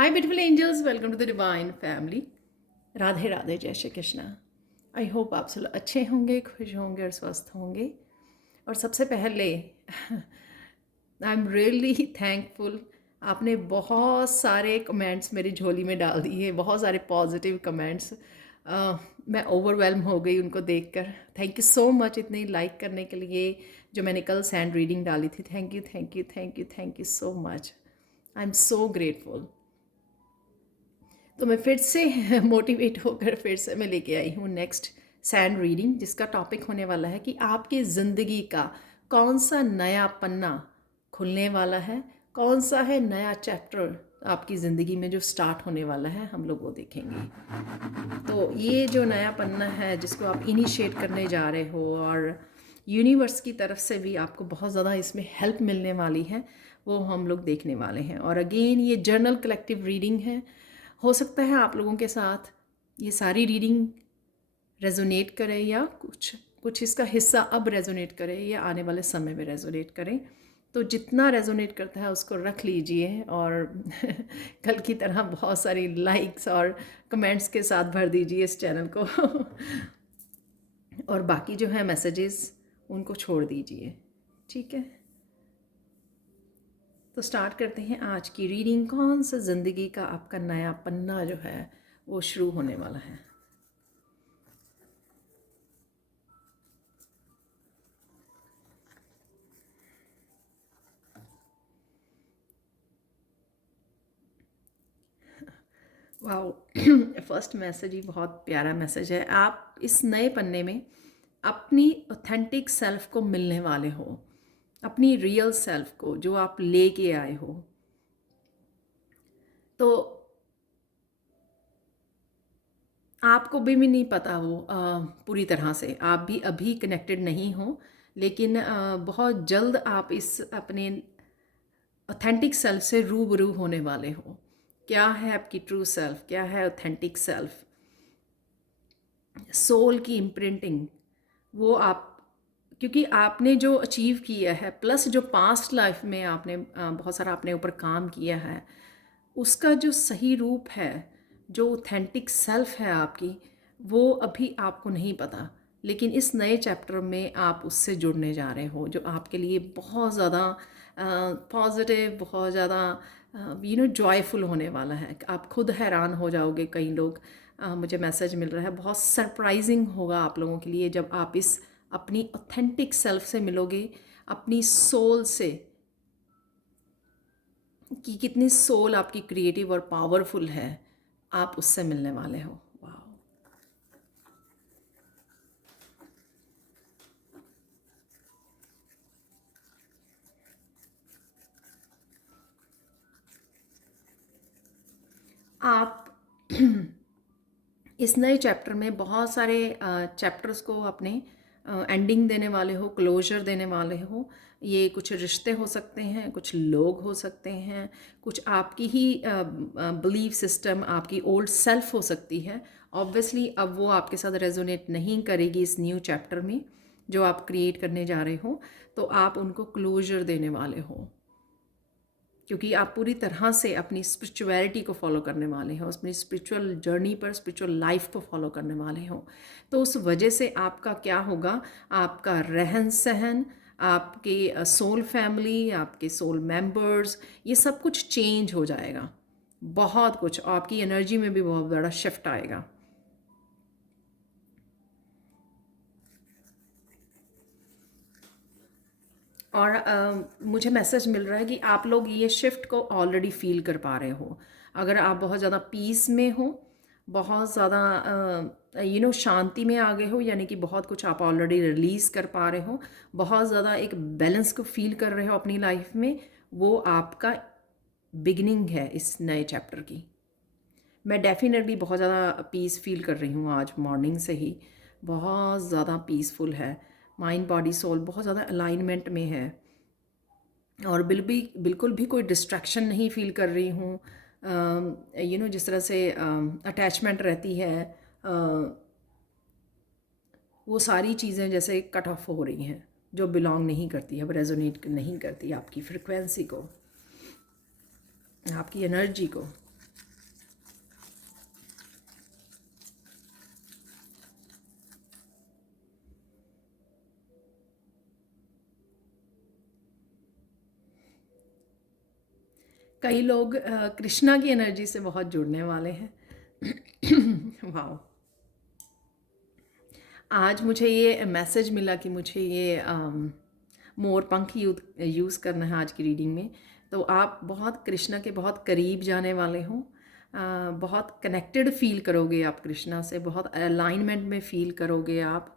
Hi beautiful angels, welcome to the divine family. Radhe Radhe, जय Shri Krishna. I hope आप सब अच्छे होंगे, खुश होंगे और स्वस्थ होंगे। और सबसे पहले आई एम रियली थैंकफुल, आपने बहुत सारे कमेंट्स मेरी झोली में डाल दिए, बहुत सारे पॉजिटिव कमेंट्स। मैं ओवरवेलम हो गई उनको देखकर। थैंक यू सो मच इतनी लाइक करने के लिए। जो मैंने कल सैंड रीडिंग डाली थी, thank you thank you thank you thank you so much. I am so grateful. तो मैं फिर से मोटिवेट होकर फिर से मैं लेके आई हूँ नेक्स्ट सैंड रीडिंग, जिसका टॉपिक होने वाला है कि आपकी ज़िंदगी का कौन सा नया पन्ना खुलने वाला है, कौन सा है नया चैप्टर आपकी ज़िंदगी में जो स्टार्ट होने वाला है, हम लोग वो देखेंगे। तो ये जो नया पन्ना है जिसको आप इनिशिएट करने जा रहे हो, और यूनिवर्स की तरफ से भी आपको बहुत ज़्यादा इसमें हेल्प मिलने वाली है, वो हम लोग देखने वाले हैं। और अगेन ये जर्नल कलेक्टिव रीडिंग है। हो सकता है आप लोगों के साथ ये सारी रीडिंग रेजोनेट करे, या कुछ कुछ इसका हिस्सा अब रेजोनेट करे या आने वाले समय में रेजोनेट करें। तो जितना रेजोनेट करता है उसको रख लीजिए, और कल की तरह बहुत सारी लाइक्स और कमेंट्स के साथ भर दीजिए इस चैनल को। और बाकी जो है मैसेजेस उनको छोड़ दीजिए, ठीक है। तो स्टार्ट करते हैं आज की रीडिंग। कौन सा ज़िंदगी का आपका नया पन्ना जो है वो शुरू होने वाला है। वाओ, फर्स्ट मैसेज ही बहुत प्यारा मैसेज है। आप इस नए पन्ने में अपनी ऑथेंटिक सेल्फ को मिलने वाले हो, अपनी रियल सेल्फ को जो आप लेके आए हो। तो आपको भी नहीं पता वो पूरी तरह से, आप भी अभी कनेक्टेड नहीं हो, लेकिन बहुत जल्द आप इस अपने ऑथेंटिक सेल्फ से रूबरू होने वाले हो। क्या है आपकी ट्रू सेल्फ, क्या है ऑथेंटिक सेल्फ, सोल की इम्प्रिंटिंग, वो आप, क्योंकि आपने जो अचीव किया है प्लस जो पास्ट लाइफ में आपने बहुत सारा अपने ऊपर काम किया है, उसका जो सही रूप है, जो ऑथेंटिक सेल्फ है आपकी, वो अभी आपको नहीं पता। लेकिन इस नए चैप्टर में आप उससे जुड़ने जा रहे हो, जो आपके लिए बहुत ज़्यादा पॉजिटिव, बहुत ज़्यादा जॉयफुल होने वाला है। आप खुद हैरान हो जाओगे। कई लोग मुझे मैसेज मिल रहा है, बहुत सरप्राइजिंग होगा आप लोगों के लिए जब आप इस अपनी ऑथेंटिक सेल्फ से मिलोगे, अपनी सोल से, कि कितनी सोल आपकी क्रिएटिव और पावरफुल है, आप उससे मिलने वाले हो। वाह, आप इस नए चैप्टर में बहुत सारे चैप्टर्स को अपने एंडिंग देने वाले हो, क्लोजर देने वाले हो। ये कुछ रिश्ते हो सकते हैं, कुछ लोग हो सकते हैं, कुछ आपकी ही बिलीफ सिस्टम, आपकी ओल्ड सेल्फ हो सकती है। ऑब्वियसली अब वो आपके साथ रेजोनेट नहीं करेगी इस न्यू चैप्टर में जो आप क्रिएट करने जा रहे हो, तो आप उनको क्लोजर देने वाले हो, क्योंकि आप पूरी तरह से अपनी स्पिरिचुअलिटी को फॉलो करने वाले हो, अपनी स्पिरिचुअल जर्नी पर, स्पिरिचुअल लाइफ को फॉलो करने वाले हो। तो उस वजह से आपका क्या होगा, आपका रहन सहन, आपके सोल फैमिली, आपके सोल मेंबर्स, ये सब कुछ चेंज हो जाएगा। बहुत कुछ, आपकी एनर्जी में भी बहुत बड़ा शिफ्ट आएगा। और मुझे मैसेज मिल रहा है कि आप लोग ये शिफ्ट को ऑलरेडी फील कर पा रहे हो। अगर आप बहुत ज़्यादा पीस में हो, बहुत ज़्यादा शांति में आ गए हो, यानी कि बहुत कुछ आप ऑलरेडी रिलीज़ कर पा रहे हो, बहुत ज़्यादा एक बैलेंस को फील कर रहे हो अपनी लाइफ में, वो आपका बिगिनिंग है इस नए चैप्टर की। मैं डेफिनेटली बहुत ज़्यादा पीस फील कर रही हूँ आज मॉर्निंग से ही। बहुत ज़्यादा पीसफुल है, माइंड बॉडी सोल बहुत ज़्यादा अलाइनमेंट में है, और बिल्कुल भी कोई डिस्ट्रैक्शन नहीं फील कर रही हूँ। जिस तरह से अटैचमेंट रहती है, वो सारी चीज़ें जैसे कट ऑफ हो रही हैं, जो बिलोंग नहीं करती है, अब रेजोनेट नहीं करती आपकी फ्रिक्वेंसी को, आपकी एनर्जी को। कई लोग कृष्णा की एनर्जी से बहुत जुड़ने वाले हैं। वाह, आज मुझे ये मैसेज मिला कि मुझे ये मोर पंख यूज़ करना है आज की रीडिंग में। तो आप बहुत कृष्णा के बहुत करीब जाने वाले हो। बहुत कनेक्टेड फील करोगे आप कृष्णा से, बहुत अलाइनमेंट में फील करोगे आप।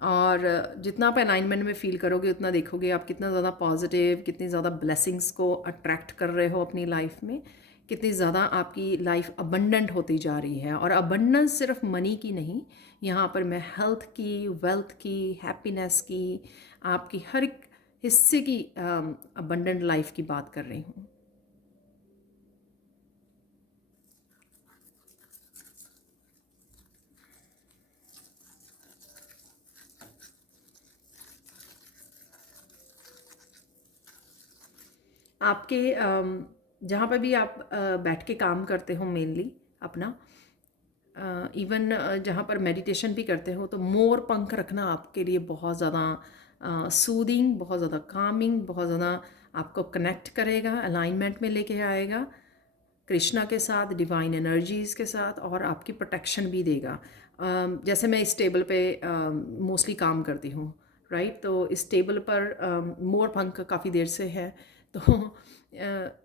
और जितना आप अलाइनमेंट में फील करोगे उतना देखोगे आप कितना ज़्यादा पॉजिटिव, कितनी ज़्यादा ब्लेसिंग्स को अट्रैक्ट कर रहे हो अपनी लाइफ में, कितनी ज़्यादा आपकी लाइफ अबंडेंट होती जा रही है। और अबंडेंस सिर्फ मनी की नहीं, यहाँ पर मैं हेल्थ की, वेल्थ की, हैप्पीनेस की, आपकी हर एक हिस्से की अबंडेंट लाइफ की बात कर रही हूँ। आपके जहाँ पर भी आप बैठ के काम करते हो मेनली अपना, इवन जहाँ पर मेडिटेशन भी करते हो, तो मोर पंख रखना आपके लिए बहुत ज़्यादा सूदिंग, बहुत ज़्यादा कामिंग, बहुत ज़्यादा आपको कनेक्ट करेगा, अलाइनमेंट में लेके आएगा कृष्णा के साथ, डिवाइन एनर्जीज़ के साथ, और आपकी प्रोटेक्शन भी देगा। जैसे मैं इस टेबल पे मोस्टली काम करती हूँ, राइट? तो इस टेबल पर मोर पंख काफ़ी देर से है, तो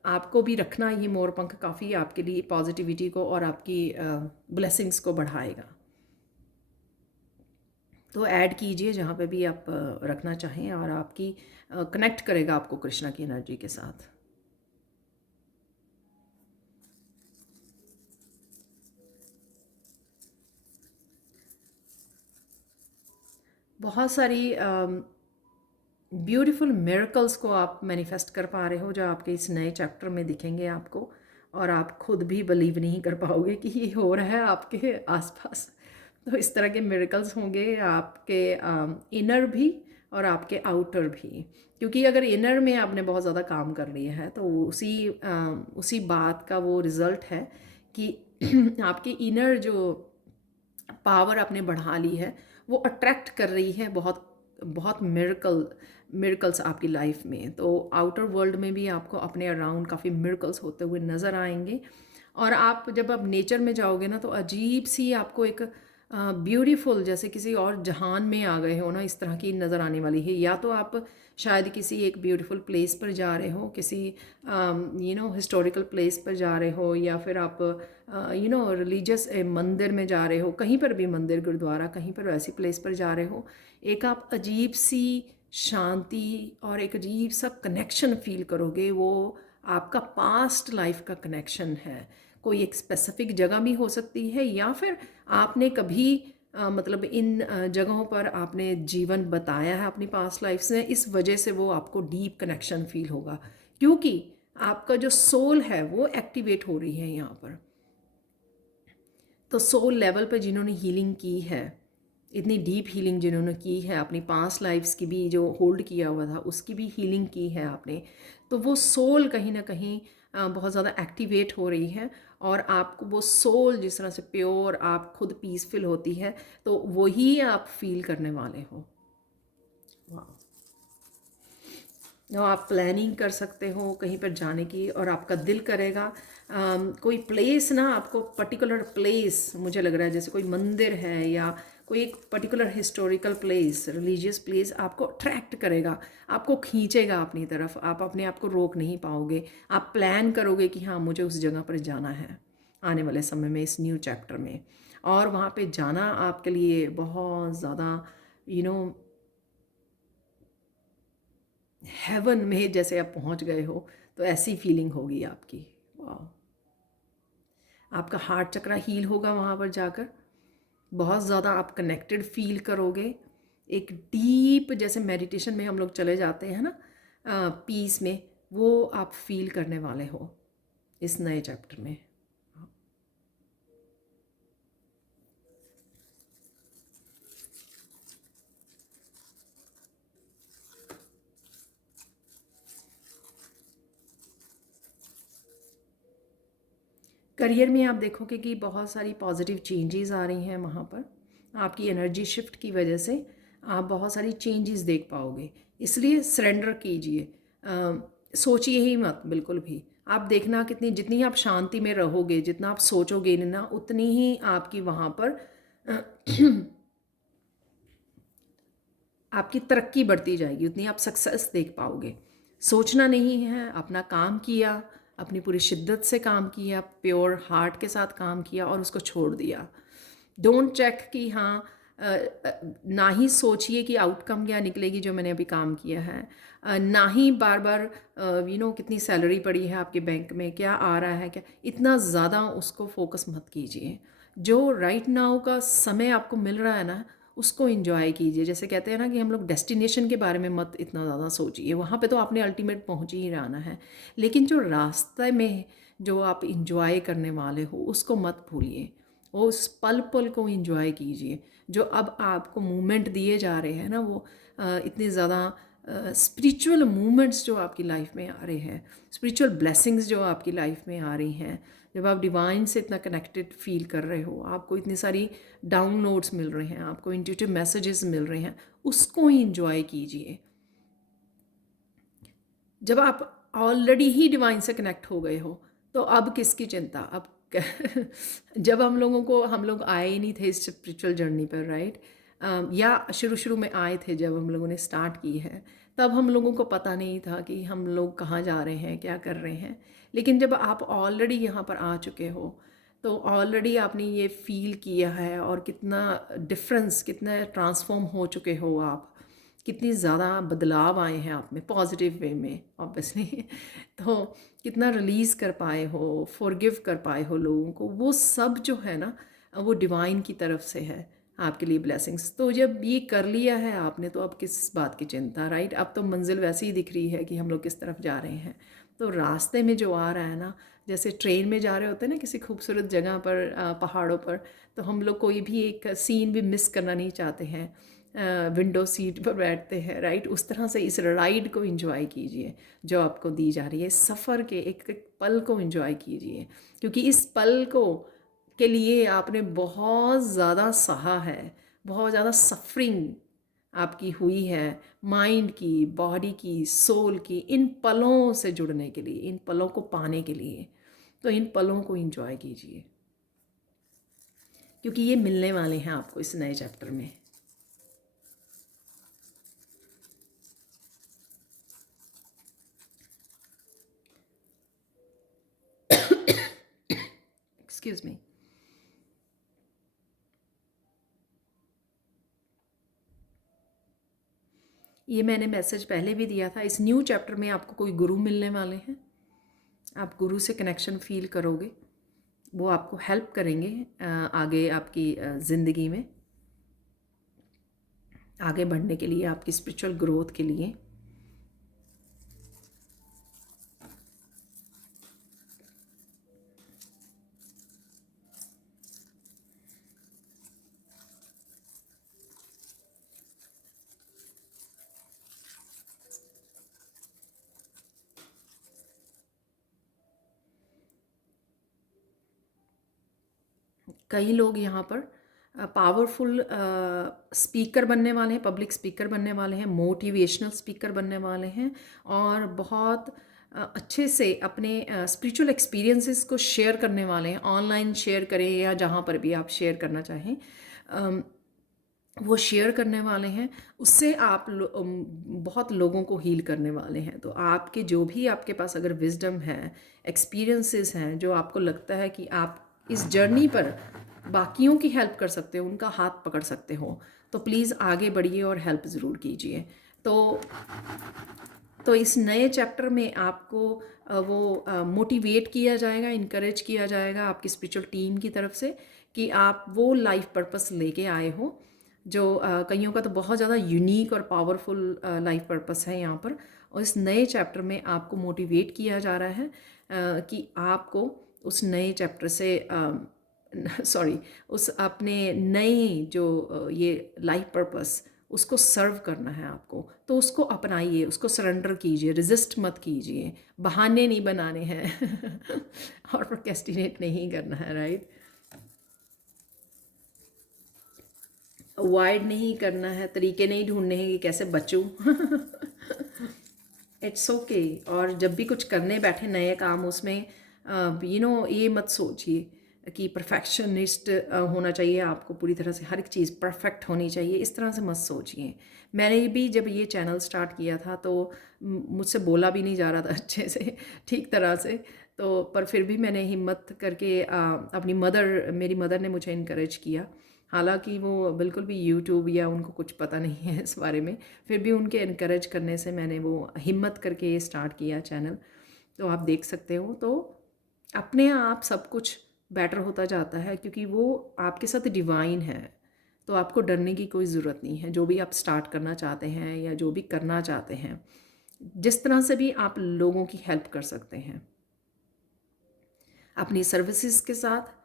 आपको भी रखना ये मोर पंख काफ़ी आपके लिए पॉजिटिविटी को और आपकी ब्लेसिंग्स को बढ़ाएगा। तो ऐड कीजिए जहाँ पे भी आप रखना चाहें, और आपकी कनेक्ट करेगा आपको कृष्णा की एनर्जी के साथ। बहुत सारी ब्यूटीफुल मिरेकल्स को आप मैनिफेस्ट कर पा रहे हो जो आपके इस नए चैप्टर में दिखेंगे आपको, और आप खुद भी बिलीव नहीं कर पाओगे कि ये हो रहा है आपके आसपास। तो इस तरह के मिरेकल्स होंगे आपके इनर भी और आपके आउटर भी, क्योंकि अगर इनर में आपने बहुत ज़्यादा काम कर लिया है तो उसी बात का वो रिज़ल्ट है कि आपकी इनर जो पावर आपने बढ़ा ली है वो अट्रैक्ट कर रही है बहुत बहुत मिरेकल्स आपकी लाइफ में। तो आउटर वर्ल्ड में भी आपको अपने अराउंड काफ़ी मिरेकल्स होते हुए नज़र आएंगे। और आप जब आप नेचर में जाओगे ना, तो अजीब सी आपको एक ब्यूटीफुल, जैसे किसी और जहान में आ गए हो ना, इस तरह की नज़र आने वाली है। या तो आप शायद किसी एक ब्यूटीफुल प्लेस पर जा रहे हो, किसी हिस्टोरिकल प्लेस पर जा रहे हो, या फिर आप रिलीजियस मंदिर में जा रहे हो, कहीं पर भी मंदिर, गुरुद्वारा, कहीं पर ऐसी प्लेस पर जा रहे हो। एक आप अजीब सी शांति और एक अजीब सा कनेक्शन फील करोगे। वो आपका पास्ट लाइफ का कनेक्शन है। कोई एक स्पेसिफिक जगह भी हो सकती है, या फिर आपने कभी मतलब इन जगहों पर आपने जीवन बताया है अपनी पास्ट लाइफ से, इस वजह से वो आपको डीप कनेक्शन फील होगा, क्योंकि आपका जो सोल है वो एक्टिवेट हो रही है यहाँ पर। तो सोल लेवल पर जिन्होंने हीलिंग की है, इतनी डीप हीलिंग जिन्होंने की है, अपनी पास्ट लाइफ्स की भी जो होल्ड किया हुआ था उसकी भी हीलिंग की है आपने, तो वो सोल कहीं ना कहीं बहुत ज़्यादा एक्टिवेट हो रही है। और आपको वो सोल जिस तरह से प्योर आप खुद पीसफुल होती है, तो वही आप फील करने वाले हो। वाह। तो आप प्लानिंग कर सकते हो कहीं पर जाने की, और आपका दिल करेगा कोई प्लेस ना, आपको पर्टिकुलर प्लेस मुझे लग रहा है जैसे कोई मंदिर है या कोई एक particular historical place, religious place आपको अट्रैक्ट करेगा, आपको खींचेगा अपनी तरफ। आप अपने आप को रोक नहीं पाओगे। आप प्लान करोगे कि हाँ मुझे उस जगह पर जाना है आने वाले समय में, इस न्यू चैप्टर में। और वहाँ पे जाना आपके लिए बहुत ज़्यादा यू नो हेवन में जैसे आप पहुंच गए हो, तो ऐसी फीलिंग होगी आपकी। वाह। आपका हार्ट चक्रा हील होगा वहाँ पर जाकर, बहुत ज़्यादा आप कनेक्टेड फील करोगे। एक डीप, जैसे मेडिटेशन में हम लोग चले जाते हैं ना पीस में, वो आप फील करने वाले हो इस नए चैप्टर में। करियर में आप देखोगे कि बहुत सारी पॉजिटिव चेंजेस आ रही हैं वहाँ पर। आपकी एनर्जी शिफ्ट की वजह से आप बहुत सारी चेंजेस देख पाओगे, इसलिए सरेंडर कीजिए। सोचिए ही मत बिल्कुल भी, आप देखना कितनी, जितनी आप शांति में रहोगे, जितना आप सोचोगे ना, उतनी ही आपकी वहाँ पर आपकी तरक्की बढ़ती जाएगी, उतनी आप सक्सेस देख पाओगे। सोचना नहीं है, अपना काम किया, अपनी पूरी शिद्दत से काम किया, प्योर हार्ट के साथ काम किया और उसको छोड़ दिया। डोंट चेक कि हाँ, ना ही सोचिए कि आउटकम क्या निकलेगी जो मैंने अभी काम किया है, ना ही बार बार कितनी सैलरी पड़ी है आपके बैंक में, क्या आ रहा है, क्या, इतना ज़्यादा उसको फोकस मत कीजिए। जो राइट नाउ का समय आपको मिल रहा है ना, उसको एंजॉय कीजिए। जैसे कहते हैं ना कि हम लोग डेस्टिनेशन के बारे में मत इतना ज़्यादा सोचिए, वहाँ पे तो आपने अल्टीमेट पहुँच ही रहना है, लेकिन जो रास्ते में जो आप इंजॉय करने वाले हो उसको मत भूलिए। वो उस पल पल को एंजॉय कीजिए। जो अब आपको मूवमेंट दिए जा रहे हैं ना, वो इतने ज़्यादा स्पिरिचुअल मूवमेंट्स जो आपकी लाइफ में आ रहे हैं, स्पिरिचुअल ब्लेसिंग्स जो आपकी लाइफ में आ रही हैं, जब आप डिवाइन से इतना कनेक्टेड फील कर रहे हो, आपको इतनी सारी डाउनलोड्स मिल रहे हैं, आपको इंट्यूटिव मैसेजेस मिल रहे हैं, उसको ही इंजॉय कीजिए। जब आप ऑलरेडी ही डिवाइन से कनेक्ट हो गए हो तो अब किसकी चिंता, अब जब हम लोग आए ही नहीं थे इस स्पिरिचुअल जर्नी पर, राइट, या शुरू शुरू में आए थे जब हम लोगों ने स्टार्ट की है, तब हम लोगों को पता नहीं था कि हम लोग कहाँ जा रहे हैं, क्या कर रहे हैं। लेकिन जब आप ऑलरेडी यहाँ पर आ चुके हो तो ऑलरेडी आपने ये फील किया है, और कितना डिफरेंस, कितना ट्रांसफॉर्म हो चुके हो आप, कितनी ज़्यादा बदलाव आए हैं आप में पॉजिटिव वे में ऑब्वियसली तो कितना रिलीज़ कर पाए हो, फॉरगिव कर पाए हो लोगों को, वो सब जो है ना, वो डिवाइन की तरफ से है आपके लिए ब्लेसिंग्स। तो जब ये कर लिया है आपने, तो अब किस बात की चिंता, राइट। अब तो मंजिल वैसे ही दिख रही है कि हम लोग किस तरफ जा रहे हैं। तो रास्ते में जो आ रहा है ना, जैसे ट्रेन में जा रहे होते हैं ना किसी खूबसूरत जगह पर, पहाड़ों पर, तो हम लोग कोई भी एक सीन भी मिस करना नहीं चाहते हैं, विंडो सीट पर बैठते हैं, राइट। उस तरह से इस राइड को एंजॉय कीजिए जो आपको दी जा रही है, सफ़र के एक एक पल को एंजॉय कीजिए, क्योंकि इस पल को के लिए आपने बहुत ज़्यादा सहा है, बहुत ज़्यादा सफरिंग आपकी हुई है, माइंड की, बॉडी की, सोल की, इन पलों से जुड़ने के लिए, इन पलों को पाने के लिए। तो इन पलों को एंजॉय कीजिए, क्योंकि ये मिलने वाले हैं आपको इस नए चैप्टर में। Excuse me. ये मैंने मैसेज पहले भी दिया था, इस न्यू चैप्टर में आपको कोई गुरु मिलने वाले हैं, आप गुरु से कनेक्शन फील करोगे, वो आपको हेल्प करेंगे आगे आपकी ज़िंदगी में आगे बढ़ने के लिए, आपकी स्पिरिचुअल ग्रोथ के लिए। कई लोग यहाँ पर पावरफुल स्पीकर बनने वाले हैं, पब्लिक स्पीकर बनने वाले हैं, मोटिवेशनल स्पीकर बनने वाले हैं, और बहुत अच्छे से अपने स्पिरिचुअल एक्सपीरियंसेस को शेयर करने वाले हैं। ऑनलाइन शेयर करें या जहाँ पर भी आप शेयर करना चाहें, वो शेयर करने वाले हैं। उससे आप बहुत लोगों को हील करने वाले हैं। तो आपके जो भी आपके पास अगर विजडम है, एक्सपीरियंसेस हैं, जो आपको लगता है कि आप इस जर्नी पर बाकियों की हेल्प कर सकते हो, उनका हाथ पकड़ सकते हो, तो प्लीज़ आगे बढ़िए और हेल्प ज़रूर कीजिए। तो इस नए चैप्टर में आपको वो मोटिवेट किया जाएगा, इनकरेज किया जाएगा आपकी स्पिरिचुअल टीम की तरफ से, कि आप वो लाइफ पर्पस लेके आए हो जो कईयों का तो बहुत ज़्यादा यूनिक और पावरफुल लाइफ पर्पस है यहाँ पर। और इस नए चैप्टर में आपको मोटिवेट किया जा रहा है कि आपको उस नए चैप्टर से सॉरी उस अपने नए जो ये लाइफ पर्पस, उसको सर्व करना है आपको। तो उसको अपनाइए, उसको सरेंडर कीजिए, रेजिस्ट मत कीजिए, बहाने नहीं बनाने हैं और प्रोक्रेस्टिनेट नहीं करना है, राइट। अवॉइड नहीं करना है, तरीके नहीं ढूंढने हैं कि कैसे बचूं इट्स ओके। और जब भी कुछ करने बैठे नए काम, उसमें ये मत सोचिए कि परफेक्शनिस्ट होना चाहिए आपको, पूरी तरह से हर एक चीज़ परफेक्ट होनी चाहिए, इस तरह से मत सोचिए। मैंने भी जब ये चैनल स्टार्ट किया था तो मुझसे बोला भी नहीं जा रहा था अच्छे से, ठीक तरह से। तो पर फिर भी मैंने हिम्मत करके अपनी मेरी मदर ने मुझे इनकरेज किया। हालांकि वो बिल्कुल भी यूट्यूब या उनको कुछ पता नहीं है इस बारे में, फिर भी उनके इनकरेज करने से मैंने वो हिम्मत करके ये स्टार्ट किया चैनल। तो आप देख सकते हो, तो अपने आप सब कुछ बेटर होता जाता है, क्योंकि वो आपके साथ डिवाइन है। तो आपको डरने की कोई ज़रूरत नहीं है। जो भी आप स्टार्ट करना चाहते हैं या जो भी करना चाहते हैं, जिस तरह से भी आप लोगों की हेल्प कर सकते हैं अपनी सर्विसेज के साथ,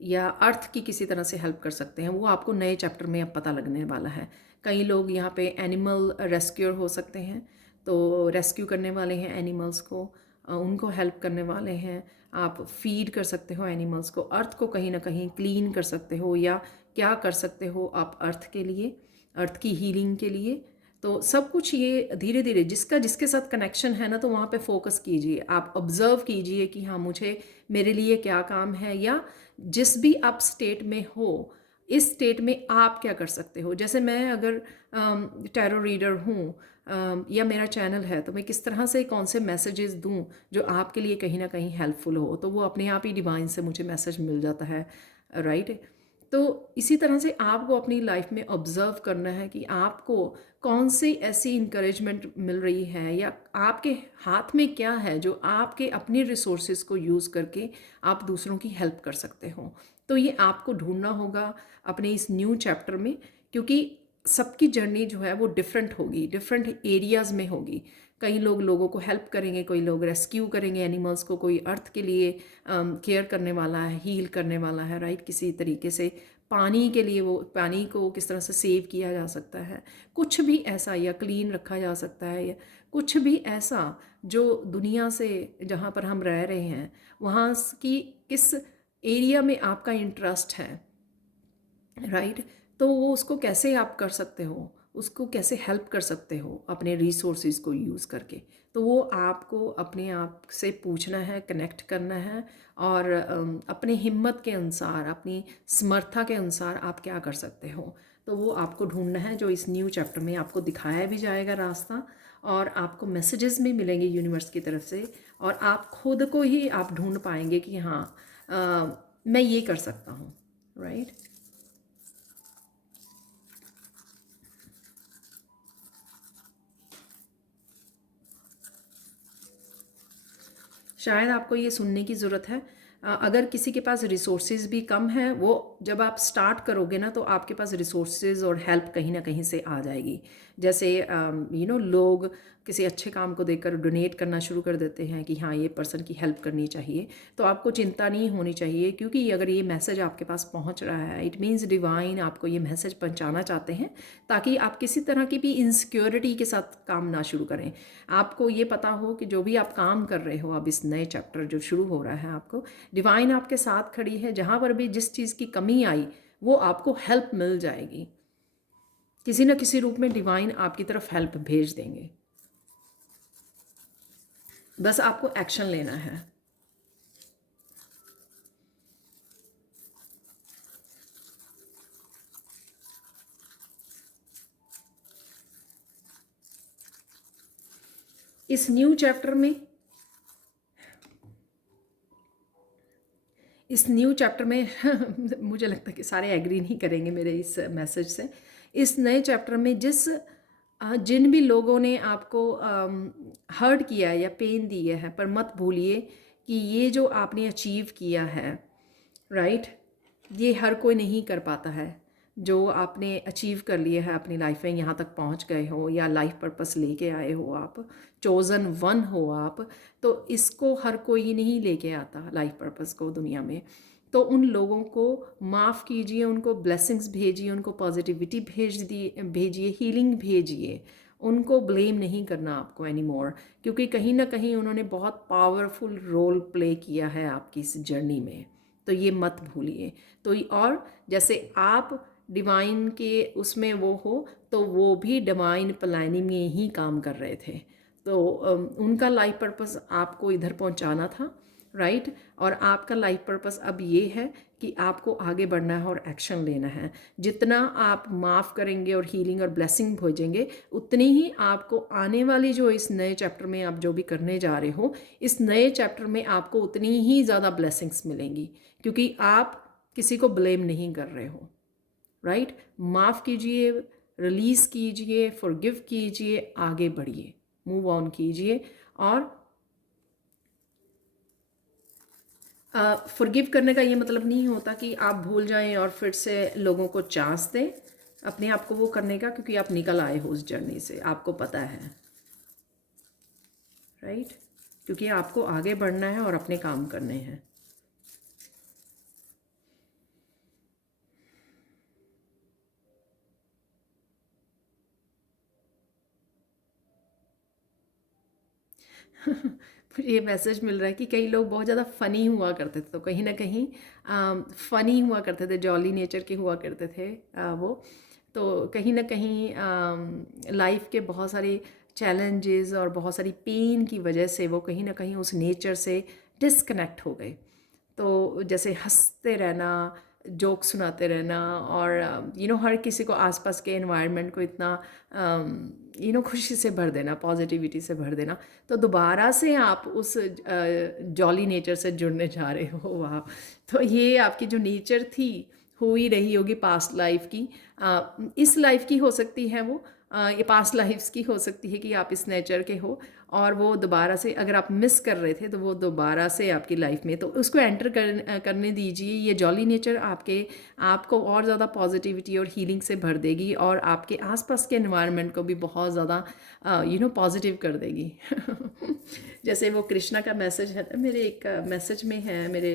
या अर्थ की किसी तरह से हेल्प कर सकते हैं, वो आपको नए चैप्टर में अब पता लगने वाला है। कई लोग यहाँ पे एनिमल रेस्क्यूअर हो सकते हैं, तो रेस्क्यू करने वाले हैं एनिमल्स को, उनको हेल्प करने वाले हैं। आप फीड कर सकते हो एनिमल्स को, अर्थ को कहीं ना कहीं क्लीन कर सकते हो, या क्या कर सकते हो आप अर्थ के लिए, अर्थ की हीलिंग के लिए। तो सब कुछ ये धीरे धीरे जिसका जिसके साथ कनेक्शन है ना, तो वहाँ पे फोकस कीजिए, आप ऑब्जर्व कीजिए कि हाँ मुझे मेरे लिए क्या काम है, या जिस भी आप स्टेट में हो, इस स्टेट में आप क्या कर सकते हो। जैसे मैं अगर टैरो रीडर हूँ, या मेरा चैनल है, तो मैं किस तरह से कौन से मैसेजेस दूँ जो आपके लिए कहीं ना कहीं हेल्पफुल हो, तो वो अपने आप ही डिवाइन से मुझे मैसेज मिल जाता है, राइट। तो इसी तरह से आपको अपनी लाइफ में ऑब्जर्व करना है कि आपको कौन सी ऐसी इंकरेजमेंट मिल रही है, या आपके हाथ में क्या है जो आपके अपनी रिसोर्सेज को यूज़ करके आप दूसरों की हेल्प कर सकते हो। तो ये आपको ढूंढना होगा अपने इस न्यू चैप्टर में, क्योंकि सबकी जर्नी जो है वो डिफरेंट होगी, डिफरेंट एरियाज़ में होगी। कई लोग लोगों को हेल्प करेंगे, कोई लोग रेस्क्यू करेंगे एनिमल्स को, कोई अर्थ के लिए केयर करने वाला है, हील करने वाला है, राइट। किसी तरीके से पानी के लिए, वो पानी को किस तरह से सेव किया जा सकता है, कुछ भी ऐसा, या क्लीन रखा जा सकता है, या कुछ भी ऐसा जो दुनिया से, जहाँ पर हम रह रहे हैं वहाँ की किस एरिया में आपका इंटरेस्ट है, राइट। तो वो उसको कैसे आप कर सकते हो, उसको कैसे हेल्प कर सकते हो अपने रिसोर्सेज को यूज़ करके, तो वो आपको अपने आप से पूछना है, कनेक्ट करना है। और अपने हिम्मत के अनुसार, अपनी समर्था के अनुसार आप क्या कर सकते हो, तो वो आपको ढूंढना है, जो इस न्यू चैप्टर में आपको दिखाया भी जाएगा रास्ता, और आपको मैसेजेस भी मिलेंगे यूनिवर्स की तरफ से, और आप खुद को ही आप ढूंढ पाएंगे कि हाँ मैं ये कर सकता हूँ, राइट। शायद आपको ये सुनने की ज़रूरत है। अगर किसी के पास रिसोर्सेज भी कम है, वो जब आप स्टार्ट करोगे ना, तो आपके पास रिसोर्सेज और हेल्प कहीं ना कहीं से आ जाएगी। जैसे लोग किसी अच्छे काम को देखकर डोनेट करना शुरू कर देते हैं कि हाँ ये पर्सन की हेल्प करनी चाहिए, तो आपको चिंता नहीं होनी चाहिए, क्योंकि अगर ये मैसेज आपके पास पहुंच रहा है, इट मीन्स डिवाइन आपको ये मैसेज पहुंचाना चाहते हैं, ताकि आप किसी तरह की भी इनसिक्योरिटी के साथ काम ना शुरू करें। आपको ये पता हो कि जो भी आप काम कर रहे हो, अब इस नए चैप्टर जो शुरू हो रहा है, आपको डिवाइन आपके साथ खड़ी है। जहाँ पर भी जिस चीज़ की कमी आई, वो आपको हेल्प मिल जाएगी, किसी न किसी रूप में डिवाइन आपकी तरफ हेल्प भेज देंगे। बस आपको एक्शन लेना है। इस न्यू चैप्टर में, इस न्यू चैप्टर में मुझे लगता है कि सारे एग्री नहीं करेंगे मेरे इस मैसेज से। इस नए चैप्टर में जिन भी लोगों ने आपको हर्ट किया है या पेन दिया है, पर मत भूलिए कि ये जो आपने अचीव किया है, राइट, ये हर कोई नहीं कर पाता है। जो आपने अचीव कर लिया है अपनी लाइफ में, यहाँ तक पहुँच गए हो, या लाइफ पर्पस लेके आए हो, आप चोज़न वन हो आप, तो इसको हर कोई नहीं लेके आता लाइफ पर्पस को दुनिया में। तो उन लोगों को माफ़ कीजिए, उनको ब्लेसिंग्स भेजिए, उनको पॉजिटिविटी भेजिए, हीलिंग भेजिए। उनको ब्लेम नहीं करना आपको एनी मोर, क्योंकि कहीं ना कहीं उन्होंने बहुत पावरफुल रोल प्ले किया है आपकी इस जर्नी में। तो ये मत भूलिए। और जैसे आप डिवाइन के उसमें वो हो, तो वो भी डिवाइन प्लानिंग में ही काम कर रहे थे। तो उनका लाइफ पर्पस आपको इधर पहुंचाना था, राइट। और आपका लाइफ पर्पस अब ये है कि आपको आगे बढ़ना है और एक्शन लेना है। जितना आप माफ़ करेंगे और हीलिंग और ब्लेसिंग भेजेंगे, उतनी ही आपको आने वाली जो इस नए चैप्टर में आप जो भी करने जा रहे हो, इस नए चैप्टर में आपको उतनी ही ज़्यादा ब्लेसिंग्स मिलेंगी, क्योंकि आप किसी को ब्लेम नहीं कर रहे हो, राइट। माफ़ कीजिए, रिलीज़ कीजिए, फॉरगिव कीजिए, आगे बढ़िए, मूव ऑन कीजिए। और फॉरगिव करने का ये मतलब नहीं होता कि आप भूल जाएं और फिर से लोगों को चांस दें अपने आप को वो करने का, क्योंकि आप निकल आए हो उस जर्नी से, आपको पता है, राइट। क्योंकि आपको आगे बढ़ना है और अपने काम करने हैं। मुझे ये मैसेज मिल रहा है कि कई लोग बहुत ज़्यादा फ़नी हुआ करते थे, तो कहीं ना कहीं फ़नी हुआ करते थे, जॉली नेचर के हुआ करते थे वो। तो कहीं ना कहीं लाइफ के बहुत सारे चैलेंजेस और बहुत सारी पेन की वजह से वो कहीं ना कहीं उस नेचर से डिस्कनेक्ट हो गए। तो जैसे हंसते रहना, जोक सुनाते रहना, और हर किसी को आसपास के एनवायरनमेंट को इतना खुशी से भर देना, पॉजिटिविटी से भर देना, तो दोबारा से आप उस जॉली नेचर से जुड़ने जा रहे हो। वाह। तो ये आपकी जो नेचर थी, हो ही रही होगी पास्ट लाइफ की, इस लाइफ की हो सकती है वो, ये पास्ट लाइफ्स की हो सकती है कि आप इस नेचर के हो, और वो दोबारा से अगर आप मिस कर रहे थे तो वो दोबारा से आपकी लाइफ में, तो उसको एंटर करने दीजिए। ये जॉली नेचर आपको और ज़्यादा पॉजिटिविटी और हीलिंग से भर देगी, और आपके आसपास के एनवायरनमेंट को भी बहुत ज़्यादा पॉजिटिव कर देगी। जैसे वो कृष्णा का मैसेज है ना, मेरे एक मैसेज में है, मेरे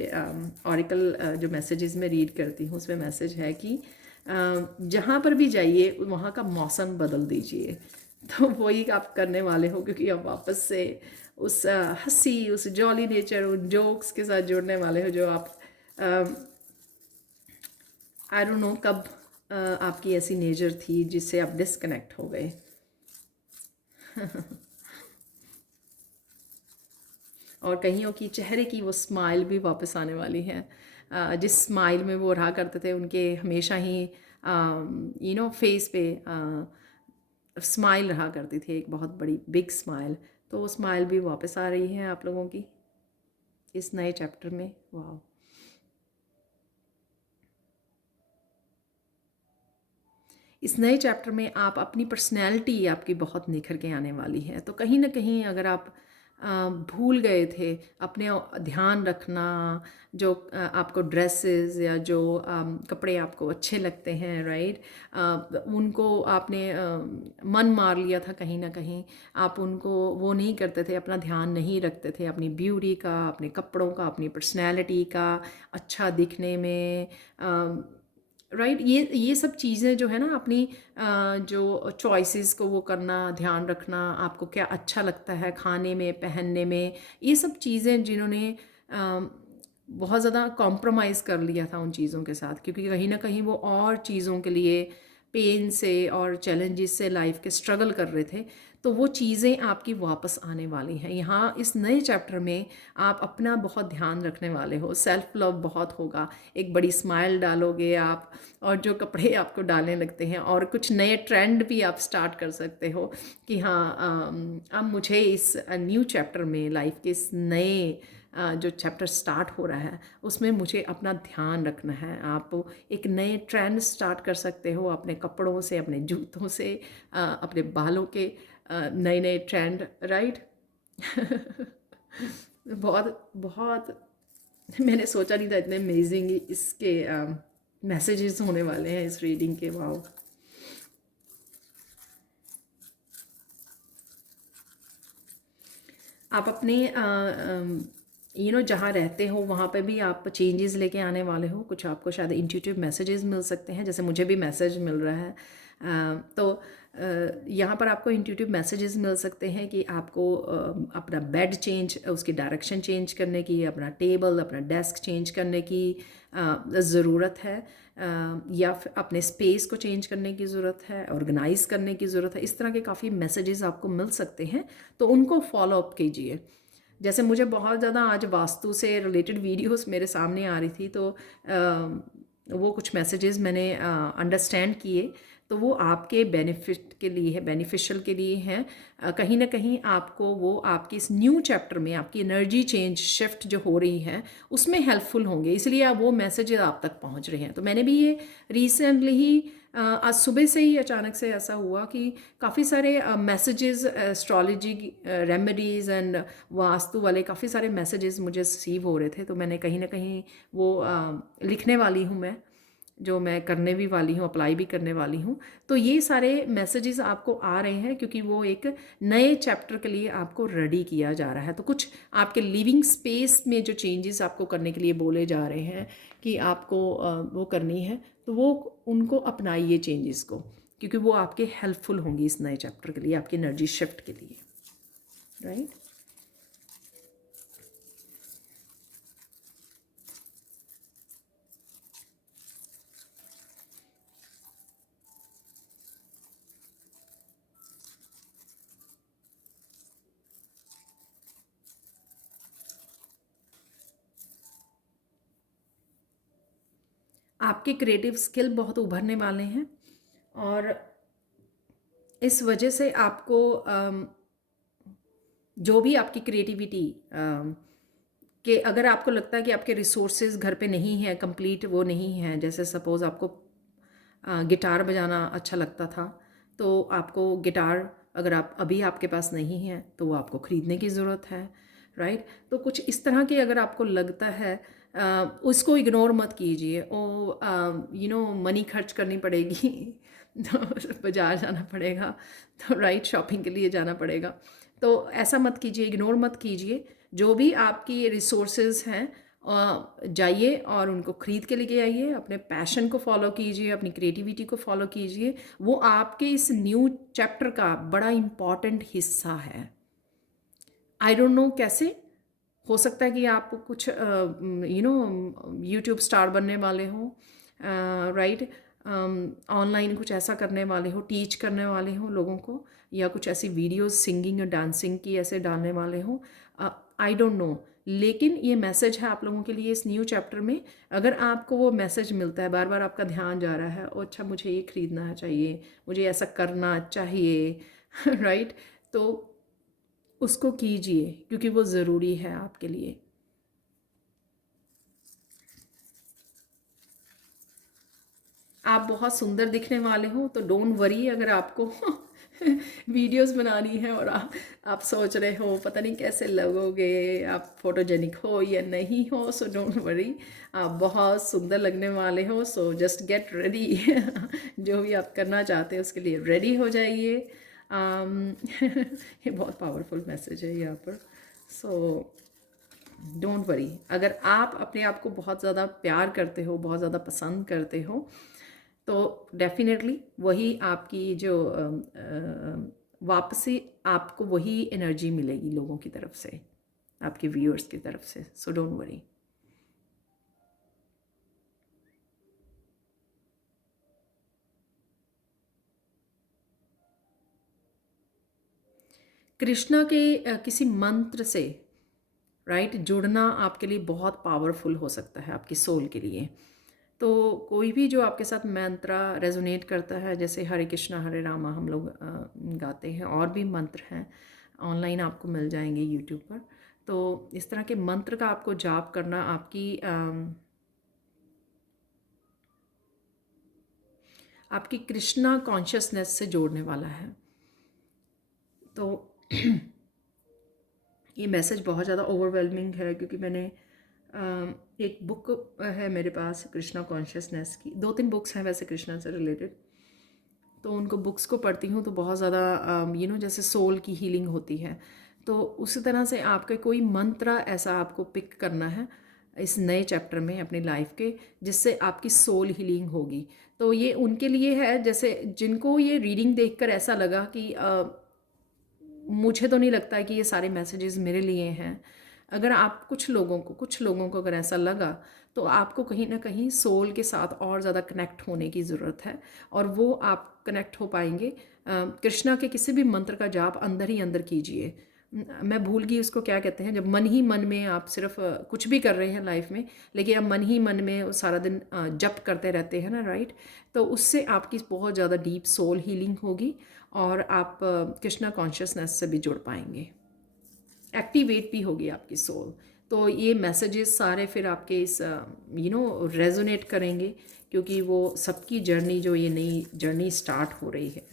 ऑरिकल जो मैसेजेस में रीड करती हूँ उसमें मैसेज है कि जहाँ पर भी जाइए वहाँ का मौसम बदल दीजिए। तो वही आप करने वाले हो, क्योंकि अब वापस से उस हंसी, उस जॉली नेचर, उन जोक्स के साथ जुड़ने वाले हो जो आप आई डोंट नो कब आपकी ऐसी नेचर थी जिससे आप डिस्कनेक्ट हो गए। और कईयों की चेहरे की वो स्माइल भी वापस आने वाली है। जिस स्माइल में वो रहा करते थे, उनके हमेशा ही फेस पे स्माइल रहा करती थी, एक बहुत बड़ी बिग स्माइल। तो वो स्माइल भी वापस आ रही है आप लोगों की इस नए चैप्टर में। वाह। इस नए चैप्टर में आप अपनी पर्सनैलिटी आपकी बहुत निखर के आने वाली है। तो कहीं ना कहीं अगर आप भूल गए थे अपने ध्यान रखना, जो आपको ड्रेसेस या जो कपड़े आपको अच्छे लगते हैं, राइट, उनको आपने मन मार लिया था कहीं ना कहीं, आप उनको वो नहीं करते थे, अपना ध्यान नहीं रखते थे अपनी ब्यूटी का, अपने कपड़ों का, अपनी पर्सनैलिटी का, अच्छा दिखने में, राइट। ये सब चीज़ें जो है ना, अपनी जो चॉइसेस को वो करना, ध्यान रखना, आपको क्या अच्छा लगता है खाने में, पहनने में, ये सब चीज़ें जिन्होंने बहुत ज़्यादा कॉम्प्रोमाइज़ कर लिया था उन चीज़ों के साथ, क्योंकि कहीं ना कहीं वो और चीज़ों के लिए पेन से और चैलेंजेस से लाइफ के स्ट्रगल कर रहे थे। तो वो चीज़ें आपकी वापस आने वाली हैं यहाँ इस नए चैप्टर में। आप अपना बहुत ध्यान रखने वाले हो, सेल्फ लव बहुत होगा, एक बड़ी स्माइल डालोगे आप, और जो कपड़े आपको डालने लगते हैं, और कुछ नए ट्रेंड भी आप स्टार्ट कर सकते हो कि हाँ, अब मुझे इस न्यू चैप्टर में, लाइफ के इस नए जो चैप्टर स्टार्ट हो रहा है उसमें मुझे अपना ध्यान रखना है। आप एक नए ट्रेंड स्टार्ट कर सकते हो अपने कपड़ों से, अपने जूतों से, अपने बालों के नए नए ट्रेंड, राइट। बहुत बहुत मैंने सोचा नहीं था इतने अमेजिंग इसके मैसेजेस होने वाले हैं इस रीडिंग के। वाओ। आप अपने जहाँ रहते हो वहाँ पे भी आप चेंजेस लेके आने वाले हो। कुछ आपको शायद इंट्यूटिव मैसेजेस मिल सकते हैं, जैसे मुझे भी मैसेज मिल रहा है। तो यहाँ पर आपको इंट्यूटिव मैसेजेस मिल सकते हैं कि आपको अपना बेड चेंज, उसकी डायरेक्शन चेंज करने की, अपना टेबल, अपना डेस्क चेंज करने की ज़रूरत है, या फिर अपने स्पेस को चेंज करने की ज़रूरत है, ऑर्गेनाइज करने की ज़रूरत है। इस तरह के काफ़ी मैसेजेस आपको मिल सकते हैं, तो उनको फॉलो अप कीजिए। जैसे मुझे बहुत ज़्यादा आज वास्तु से रिलेटेड वीडियोस मेरे सामने आ रही थी, तो वो कुछ मैसेजेस मैंने अंडरस्टैंड किए, तो वो आपके बेनिफिट के लिए है, बेनिफिशियल के लिए हैं। कहीं ना कहीं आपको वो आपकी इस न्यू चैप्टर में आपकी एनर्जी चेंज शिफ्ट जो हो रही है उसमें हेल्पफुल होंगे, इसलिए आप वो मैसेजेस आप तक पहुंच रहे हैं। तो मैंने भी ये रिसेंटली ही आज सुबह से ही अचानक से ऐसा हुआ कि काफ़ी सारे messages, astrology remedies and vastu वाले काफ़ी सारे मैसेजेस मुझे रिसीव हो रहे थे। तो मैंने कहीं ना कहीं वो लिखने वाली हूँ मैं, जो मैं करने भी वाली हूँ, अप्लाई भी करने वाली हूँ। तो ये सारे मैसेजेस आपको आ रहे हैं क्योंकि वो एक नए चैप्टर के लिए आपको रेडी किया जा रहा है। तो कुछ आपके लिविंग स्पेस में जो चेंजेस आपको करने के लिए बोले जा रहे हैं कि आपको वो करनी है, तो वो उनको अपनाइए चेंजेस को, क्योंकि वो आपके हेल्पफुल होंगी इस नए चैप्टर के लिए, आपकी एनर्जी शिफ्ट के लिए, राइट। आपके क्रिएटिव स्किल बहुत उभरने वाले हैं, और इस वजह से आपको जो भी आपकी क्रिएटिविटी कि अगर आपको लगता है कि आपके रिसोर्सेज घर पे नहीं है, कंप्लीट वो नहीं है, जैसे सपोज़ आपको गिटार बजाना अच्छा लगता था, तो आपको गिटार अगर आप अभी आपके पास नहीं है तो वो आपको ख़रीदने की ज़रूरत है, राइट। तो कुछ इस तरह की अगर आपको लगता है, उसको इग्नोर मत कीजिए। ओ मनी खर्च करनी पड़ेगी तो बाज़ार जाना पड़ेगा, तो राइट, शॉपिंग के लिए जाना पड़ेगा, तो ऐसा मत कीजिए, इग्नोर मत कीजिए। जो भी आपकी रिसोर्सेज हैं, जाइए और उनको ख़रीद के लेके आइए, अपने पैशन को फॉलो कीजिए, अपनी क्रिएटिविटी को फॉलो कीजिए। वो आपके इस न्यू चैप्टर का बड़ा इम्पॉर्टेंट हिस्सा है। आई डोंट नो कैसे हो सकता है कि आप कुछ यूट्यूब स्टार बनने वाले हो, राइट, ऑनलाइन कुछ ऐसा करने वाले हो, टीच करने वाले हो लोगों को, या कुछ ऐसी वीडियोस सिंगिंग और डांसिंग की ऐसे डालने वाले हो, आई डोंट नो। लेकिन ये मैसेज है आप लोगों के लिए इस न्यू चैप्टर में। अगर आपको वो मैसेज मिलता है, बार बार आपका ध्यान जा रहा है, ओ अच्छा मुझे ये ख़रीदना चाहिए, मुझे ऐसा करना चाहिए राइट, तो उसको कीजिए क्योंकि वो ज़रूरी है आपके लिए। आप बहुत सुंदर दिखने वाले हो, तो डोंट वरी अगर आपको वीडियोस बनानी है और आप सोच रहे हो पता नहीं कैसे लगोगे, आप फोटोजेनिक हो या नहीं हो, सो डोंट वरी, आप बहुत सुंदर लगने वाले हो। सो जस्ट गेट रेडी जो भी आप करना चाहते हैं उसके लिए रेडी हो जाइए। ये बहुत पावरफुल मैसेज है यहाँ पर। सो डोंट वरी, अगर आप अपने आप को बहुत ज़्यादा प्यार करते हो, बहुत ज़्यादा पसंद करते हो, तो डेफिनेटली वही आपकी जो वापसी आपको वही एनर्जी मिलेगी लोगों की तरफ से, आपके व्यूअर्स की तरफ से। So don't worry. कृष्णा के किसी मंत्र से राइट जुड़ना आपके लिए बहुत पावरफुल हो सकता है, आपकी सोल के लिए। तो कोई भी जो आपके साथ मंत्र रेजोनेट करता है, जैसे हरे कृष्णा हरे रामा हम लोग गाते हैं, और भी मंत्र हैं ऑनलाइन आपको मिल जाएंगे यूट्यूब पर। तो इस तरह के मंत्र का आपको जाप करना आपकी कृष्णा कॉन्शियसनेस से जोड़ने वाला है। तो ये मैसेज बहुत ज़्यादा ओवरवेलमिंग है क्योंकि मैंने एक बुक है मेरे पास कृष्णा कॉन्शियसनेस की, 2-3 बुक्स हैं वैसे कृष्णा से रिलेटेड, तो उनको बुक्स को पढ़ती हूँ तो बहुत ज़्यादा जैसे सोल की हीलिंग होती है, तो उसी तरह से आपका कोई मंत्र ऐसा आपको पिक करना है इस नए चैप्टर में अपनी लाइफ के, जिससे आपकी सोल हीलिंग होगी। तो ये उनके लिए है, जैसे जिनको ये रीडिंग देखकर ऐसा लगा कि मुझे तो नहीं लगता है कि ये सारे मैसेजेस मेरे लिए हैं। अगर आप कुछ लोगों को अगर ऐसा लगा, तो आपको कहीं ना कहीं सोल के साथ और ज़्यादा कनेक्ट होने की ज़रूरत है, और वो आप कनेक्ट हो पाएंगे। कृष्णा के किसी भी मंत्र का जाप अंदर ही अंदर कीजिए। मैं भूल गई उसको क्या कहते हैं, जब मन ही मन में आप सिर्फ कुछ भी कर रहे हैं लाइफ में, लेकिन आप मन ही मन में वो सारा दिन जप करते रहते हैं ना, राइट। तो उससे आपकी बहुत ज़्यादा डीप सोल हीलिंग होगी, और आप कृष्णा कॉन्शियसनेस से भी जुड़ पाएंगे, एक्टिवेट भी होगी आपकी सोल। तो ये मैसेजेस सारे फिर आपके इस रेजोनेट करेंगे, क्योंकि वो सबकी जर्नी, जो ये नई जर्नी स्टार्ट हो रही है।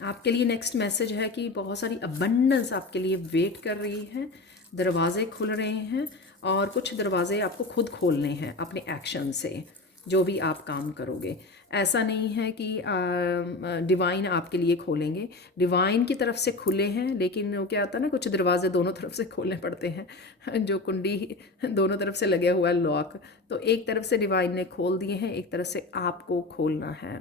आपके लिए नेक्स्ट मैसेज है कि बहुत सारी अबंडेंस आपके लिए वेट कर रही है, दरवाजे खुल रहे हैं, और कुछ दरवाजे आपको खुद खोलने हैं अपने एक्शन से, जो भी आप काम करोगे। ऐसा नहीं है कि डिवाइन आपके लिए खोलेंगे, डिवाइन की तरफ से खुले हैं, लेकिन वो क्या आता है ना, कुछ दरवाजे दोनों तरफ से खोलने पड़ते हैं जो कुंडी दोनों तरफ से लगे हुआ है लॉक, तो एक तरफ से डिवाइन ने खोल दिए हैं, एक तरफ से आपको खोलना है।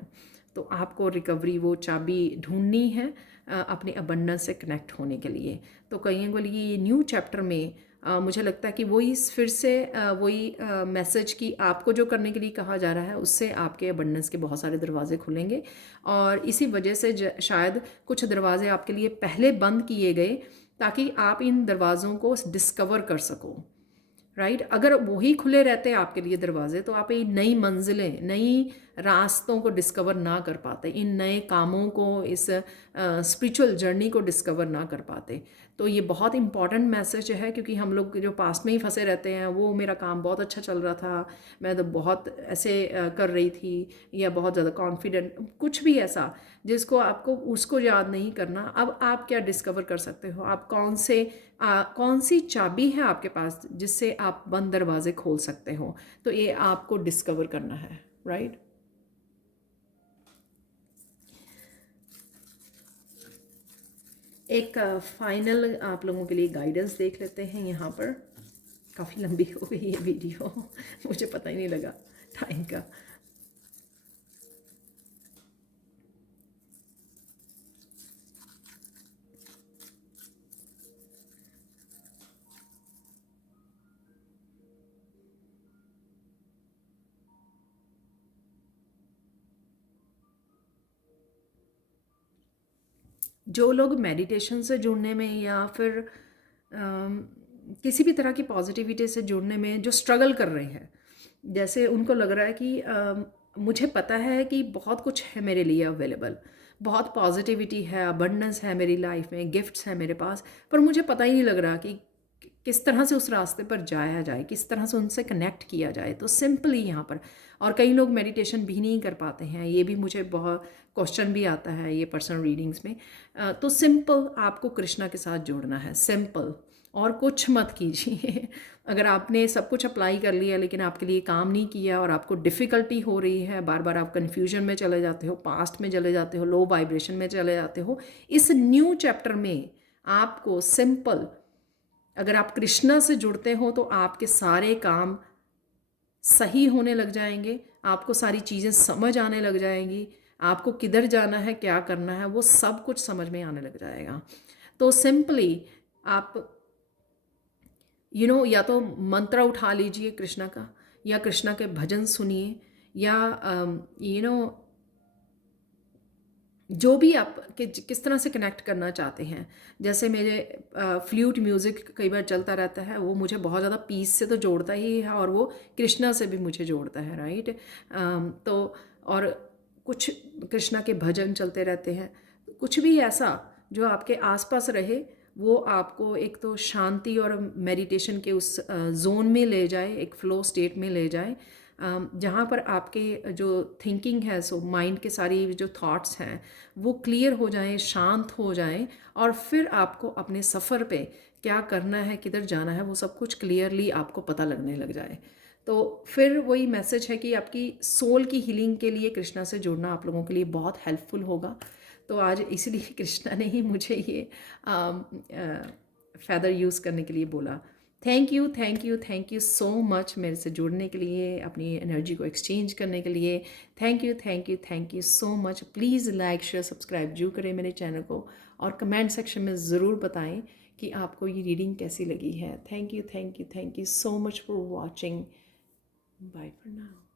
तो आपको रिकवरी, वो चाबी ढूंढनी है अपने अबंडेंस से कनेक्ट होने के लिए। तो कईयों के लिए ये न्यू चैप्टर में मुझे लगता है कि वही फिर से वही मैसेज कि आपको जो करने के लिए कहा जा रहा है, उससे आपके अबंडेंस के बहुत सारे दरवाजे खुलेंगे, और इसी वजह से शायद कुछ दरवाजे आपके लिए पहले बंद किए गए, ताकि आप इन दरवाज़ों को डिस्कवर कर सको, राइट। अगर वही खुले रहते हैं आपके लिए दरवाजे, तो आप ये नई मंजिलें, नई रास्तों को डिस्कवर ना कर पाते, इन नए कामों को, इस स्पिरिचुअल जर्नी को डिस्कवर ना कर पाते। तो ये बहुत इंपॉर्टेंट मैसेज है, क्योंकि हम लोग जो पास्ट में ही फंसे रहते हैं, वो मेरा काम बहुत अच्छा चल रहा था, मैं तो बहुत ऐसे कर रही थी, या बहुत ज़्यादा कॉन्फिडेंट, कुछ भी ऐसा जिसको आपको उसको याद नहीं करना। अब आप क्या डिस्कवर कर सकते हो, आप कौन सी चाबी है आपके पास जिससे आप बंद दरवाजे खोल सकते हो, तो ये आपको डिस्कवर करना है, राइट। एक फाइनल आप लोगों के लिए गाइडेंस देख लेते हैं यहाँ पर। काफ़ी लंबी हो गई ये वीडियो मुझे पता ही नहीं लगा टाइम का। जो लोग मेडिटेशन से जुड़ने में, या फिर किसी भी तरह की पॉजिटिविटी से जुड़ने में जो स्ट्रगल कर रहे हैं, जैसे उनको लग रहा है कि मुझे पता है कि बहुत कुछ है मेरे लिए अवेलेबल, बहुत पॉजिटिविटी है, अबंडेंस है मेरी लाइफ में, गिफ्ट्स हैं मेरे पास, पर मुझे पता ही नहीं लग रहा कि किस तरह से उस रास्ते पर जाया जाए, किस तरह से उनसे कनेक्ट किया जाए। तो सिंपली यहाँ पर, और कई लोग मेडिटेशन भी नहीं कर पाते हैं, ये भी मुझे बहुत क्वेश्चन भी आता है ये पर्सनल रीडिंग्स में। तो सिंपल आपको कृष्णा के साथ जोड़ना है, सिंपल, और कुछ मत कीजिए अगर आपने सब कुछ अप्लाई कर लिया, लेकिन आपके लिए काम नहीं किया, और आपको डिफ़िकल्टी हो रही है, बार बार आप कन्फ्यूजन में चले जाते हो, पास्ट में चले जाते हो, लो वाइब्रेशन में चले जाते हो, इस न्यू चैप्टर में आपको सिंपल, अगर आप कृष्णा से जुड़ते हो, तो आपके सारे काम सही होने लग जाएंगे, आपको सारी चीज़ें समझ आने लग जाएंगी, आपको किधर जाना है, क्या करना है, वो सब कुछ समझ में आने लग जाएगा। तो सिंपली आप या तो मंत्र उठा लीजिए कृष्णा का, या कृष्णा के भजन सुनिए, या जो भी आप किस तरह से कनेक्ट करना चाहते हैं। जैसे मेरे फ्लूट म्यूज़िक कई बार चलता रहता है, वो मुझे बहुत ज़्यादा पीस से तो जोड़ता ही है, और वो कृष्णा से भी मुझे जोड़ता है, राइट। तो और कुछ कृष्णा के भजन चलते रहते हैं, कुछ भी ऐसा जो आपके आसपास रहे, वो आपको एक तो शांति और मेडिटेशन के उस जोन में ले जाए, एक फ़्लो स्टेट में ले जाए, जहाँ पर आपके जो थिंकिंग है, सो माइंड के सारी जो थॉट्स हैं वो क्लियर हो जाएं, शांत हो जाएं, और फिर आपको अपने सफ़र पे क्या करना है, किधर जाना है, वो सब कुछ क्लियरली आपको पता लगने लग जाए। तो फिर वही मैसेज है कि आपकी सोल की हीलिंग के लिए कृष्णा से जुड़ना आप लोगों के लिए बहुत हेल्पफुल होगा। तो आज इसलिए कृष्णा ने ही मुझे ये फ़ेदर यूज़ करने के लिए बोला। थैंक यू सो मच मेरे से जुड़ने के लिए, अपनी एनर्जी को एक्सचेंज करने के लिए। Thank you so much. Please like share subscribe जरूर करें मेरे चैनल को, और कमेंट सेक्शन में ज़रूर बताएं कि आपको ये रीडिंग कैसी लगी है। Thank you so much for watching. Bye for now.